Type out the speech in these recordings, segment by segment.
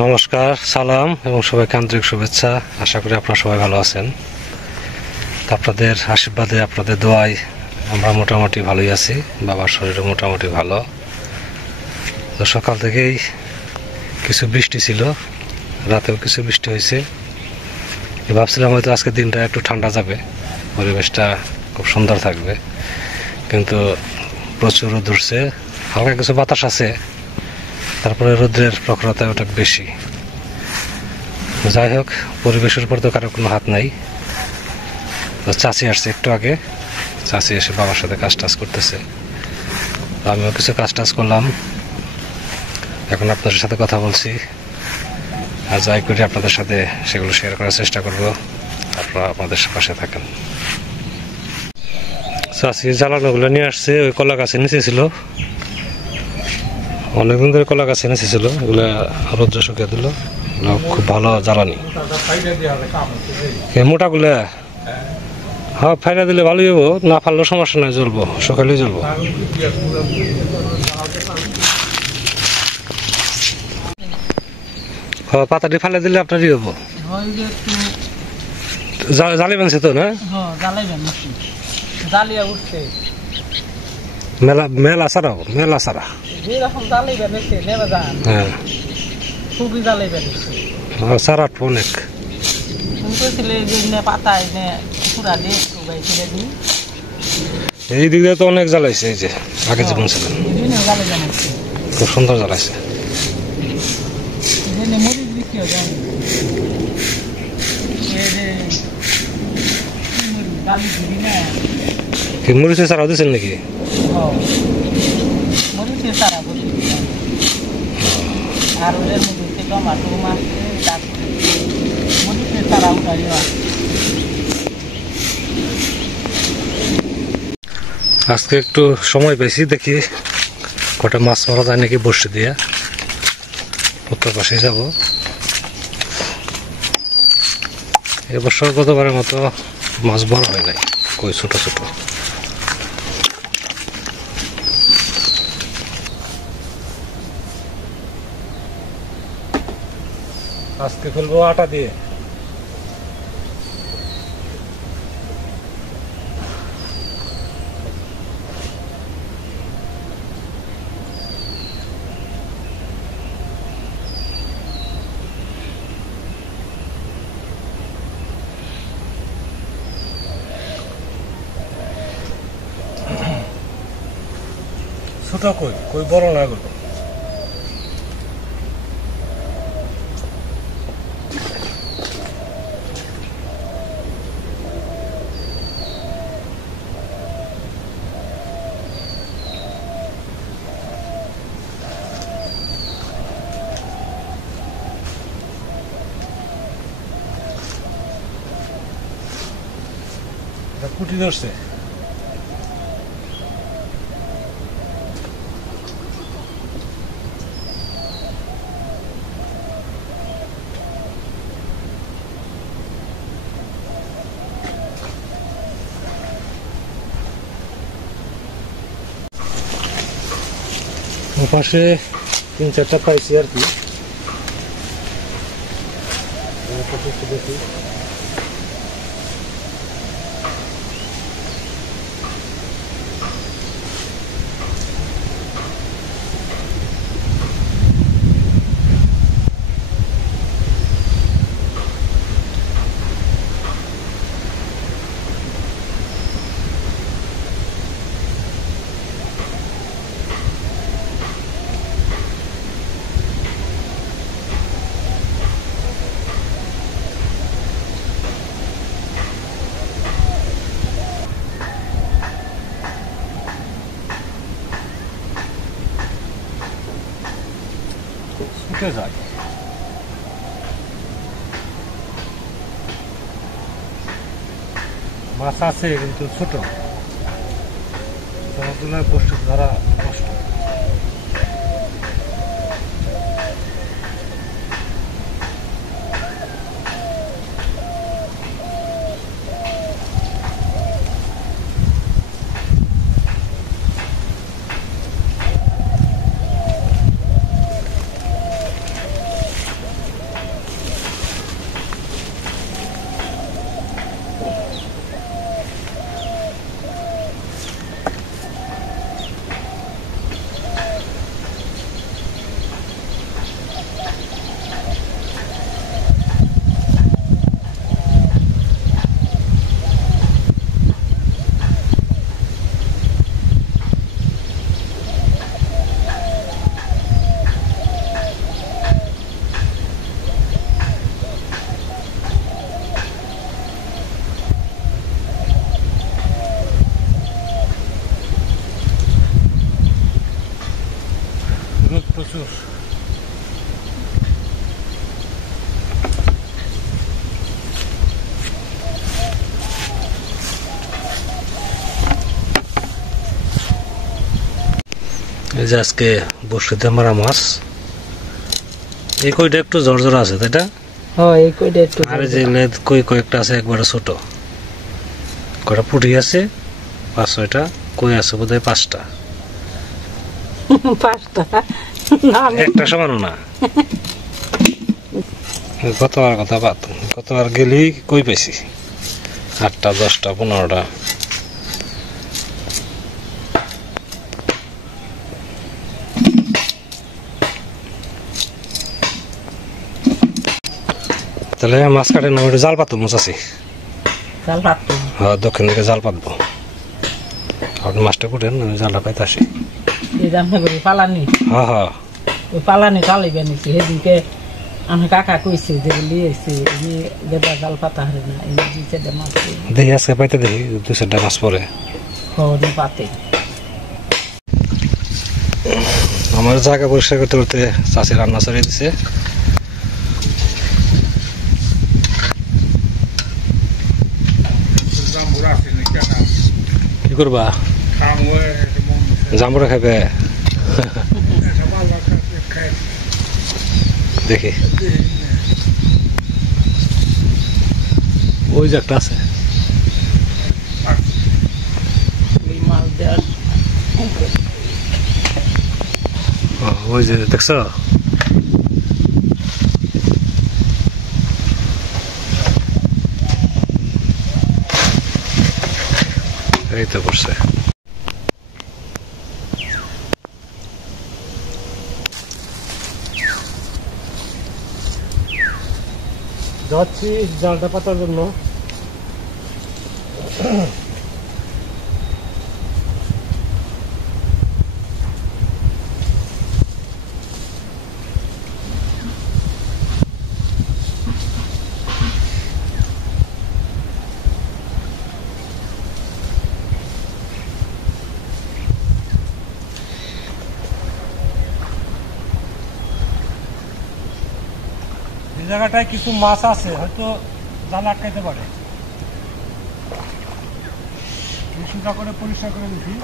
নমস্কার, সালাম এবং সবাইকে আন্তরিক শুভেচ্ছা। আশা করি আপনারা সবাই ভালো আছেন। আপনাদের আশীর্বাদে, আপনাদের দোয়ায় আমরা মোটামুটি ভালোই আছি। বাবার শরীরও মোটামুটি ভালো। তো সকাল থেকেই কিছু বৃষ্টি ছিল, রাতেও কিছু বৃষ্টি হয়েছে। ভাবছিলাম হয়তো আজকের দিনটা একটু ঠান্ডা যাবে, পরিবেশটা খুব সুন্দর থাকবে, কিন্তু প্রচুর রোদ উঠছে। হালকা কিছু বাতাস আছে, তারপরে রোদ্রের প্রখরতা ওটা বেশি। যাই হোক, পরিবেশের উপর তো কারো কোনো হাত নাই। চাচি আসছে একটু আগে, চাচি এসে বাবার সাথে কাজ টাজ করতেছে, আমিও কিছু কাজ টাজ করলাম। এখন আপনাদের সাথে কথা বলছি, আর যাই করি আপনাদের সাথে সেগুলো শেয়ার করার চেষ্টা করব। আপনারা আপনাদের পাশে থাকেন। চাচি জ্বালানোগুলো নিয়ে আসছে, ওই কলা গাছে নিচে ছিল, অনেকদিন ধরে কলা গাছে নিচে ছিল, এগুলো রোদ্রে শুকিয়ে দিল। খুব ভালো জ্বালানি মোটাগুলো। হ্যাঁ, ফাইনা দিলে ভালোই হবো, না ফাললেও সমস্যা নাই, জ্বলবো, সকালেই জ্বলবো। হ্যাঁ, পাতাটি ফালে দিলে আপনারই হবো। জ্বালিবেন সে তো না, মেলা মেলা সারাও, মেলা সারা। হ্যাঁ, সারা অনেক। এই দিক দিয়ে তো অনেক জ্বালাইছে, এই যে আগে যেমন ছিলেন খুব সুন্দর জ্বালাইছে। মরিচের চারা দিচ্ছেন নাকি? আজকে একটু সময় পেয়েছি, দেখি কটা মাছ মারা যায় নাকি বসে দিয়ে। উত্তর পাশে যাব। এবছর গতবারের মতো মাছ বড় হয় নাই, কই ছোট ছোট। আজকে ফেলবো আটা দিয়ে। ছোট কই, কই বড় না এগুলো। কুটি ধরছে। পাশে 3-4টা পাইছি আর কি। দেখি যায়। মাছ আছে কিন্তু ছোট, বস্তু ধরা কষ্ট। যে আজকে বড়শিতে মারা মাছ। এই কইটা একটু জর্জর আছে তাই না? এই কইটা একটু। আর যে লেদ কই কয়েকটা আছে একবারে ছোট। কটা পুঁটি আছে 5-6টা, কই আছে বোধহয় 5টা। 5টা একটা সমানও না। গতবার কথা বাদ, গতবার গেলেই কই পেয়েছি 8টা 10টা 15টা। তাহলে মাছ কাটে না, একটু জাল পাতো মাছ আছে। জাল পাততো? হ্যাঁ, দক্ষিণ দিকে জাল পাতবো। আপনি মাছটা কুটেন, আমি জালটা পাইতে আসি। এই যে আপনার পালানি? হ্যাঁ হ্যাঁ, ওই পালানি চালাইবে নাকি? সেদিনকে আমার কাকা কইছে যে লিয়েছে যেটা জাল পাতা হারে না, এই দিচ্ছে মাছ দেখি আজকে পাইতে, দেখি 2-4টা মাছ পরে পাতে। আমার জায়গা পরিষ্কার করতে করতে চাষি রান্না চড়িয়ে দিছে। কি করবা? জাম্বুরা খাবে? দেখি ওই যে একটা আছে। ওই যে দেখছো, এই তো করছে। যাচ্ছি জালটা পাতার জন্য। এই জায়গাটায় কিছু মাছ আছে, হয়তো জাল আটকাইতে পারে। সোজা করে পরিষ্কার করে দিচ্ছি।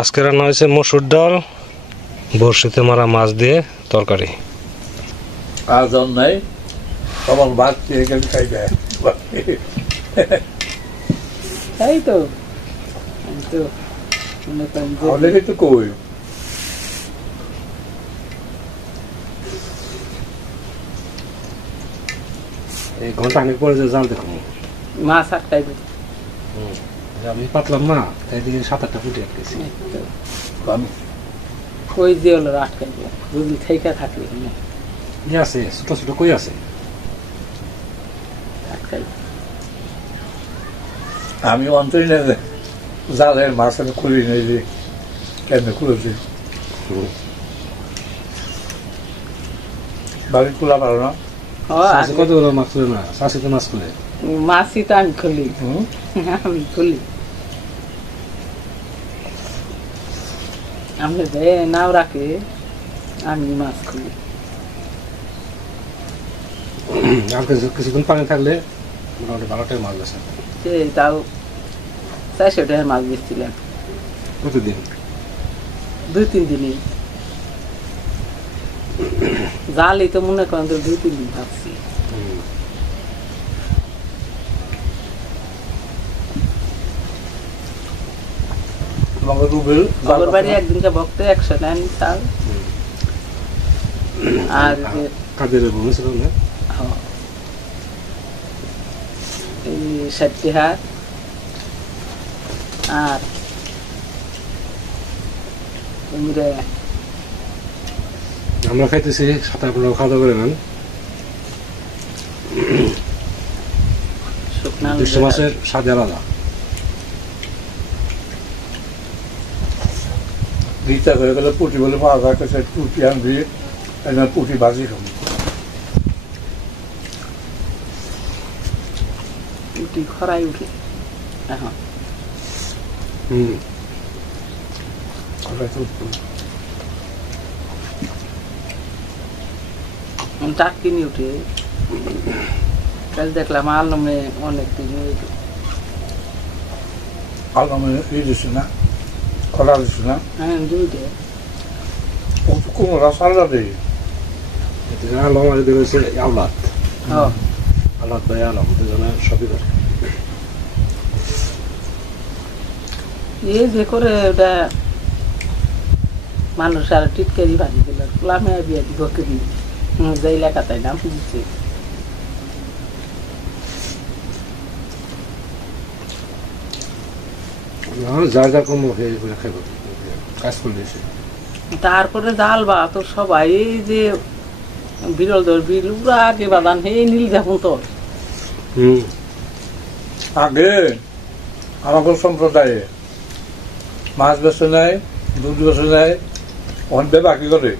আজকে রান্না হয়েছে মসুর ডাল, বড়শিতে মারা মাছ দিয়ে তরকারি। আর জন নাই, সবার ভাত খেয়ে গেলে খাই যায়। তাই তো মনে করেন যে আমাদের তো কই এই ঘন্টা খানিক পরে যে জাল দেখুন মাছ আটকাইবে আমি পাতলাম না তাই দিকে 7-8টা ফুটে আটকেছি কই যে হলো আটকাইবে বুঝলি থেকে থাকলে ইয়ে আছে ছোট ছোট কই আছে আটকাইবে আমি অন্তই না জালের মাছ আমি খুলি নেই যে কেন খুলেছি বাড়ি খোলা পারো না কতগুলো মাছ খুলে না শাশি তো মাছ খুলে মাছই তো আমি খুলি আমি খুলি আমি নাও রাখে আমি মাছ খুলি আর কিছুদিন পানি থাকলে মোটামুটি ভালোটাই মাছ বেছে সে তাও 400 টাকার মাছ বেচছিলাম প্রতিদিন 2-3 দিনই জালই তো মনে করেন তো 2-3 দিন ভাবছি তোমাকে রুবেল বাবার বাড়ি একদিনকে বকতে 100 টাকা নি চাল আর যে কাদের বমি ছিল না এই 60 টাকা আর এমরে আমরা খাইতেছি 7-8 খাওয়া দাওয়া করে নেন শুকনা দেশি মাছের স্বাদ আলাদা গীতা হয়ে গেলে পুঁটি বলে পাওয়া যায় সে পুঁটি আনবি একদম পুঁটি ভাজি খাবো উঠি খরাই উঠে এখন টাক কিনে উঠে কাল দেখলাম আলমে অনেক দিন আলমে ই দিছি না খোলা দিছি না হ্যাঁ দুইটে ও তো কুমড়া সারা দেই আলম আর এদের হচ্ছে আওলাদ হ্যাঁ আওলাদ ভাই আলম দুজনে সবই করে এই যে করে ওটা মানুষ আর টিটকারি বাড়ি দিল লামে বিয়ে দিব করি যে এলাকাটায় নাম দিচ্ছে যার যার কম খাইব কাজ করলে এসে তারপরে জাল বা তো সবাই এই যে বিরল দর বিল উড়া আগে বাদান হে নীল যাবো তো আগে আমাদের সম্প্রদায়ে মাছ বেছে নেয় দুধ বেছে নেয় অনেক বাকি করে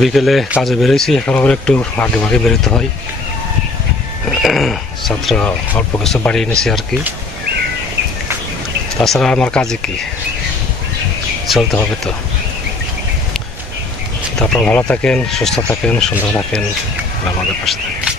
বিকেলে কাজে বেরোইছি এখন আবার একটু আগে ভাগে বেরোতে হয় ছাত্র অল্প কিছু বাড়িয়ে নিয়েছি আর কি তাছাড়া আমার কাজে কি চলতে হবে তো আপনারা ভালো থাকেন সুস্থ থাকেন সুন্দর থাকেন আমাদের পাশে থাকেন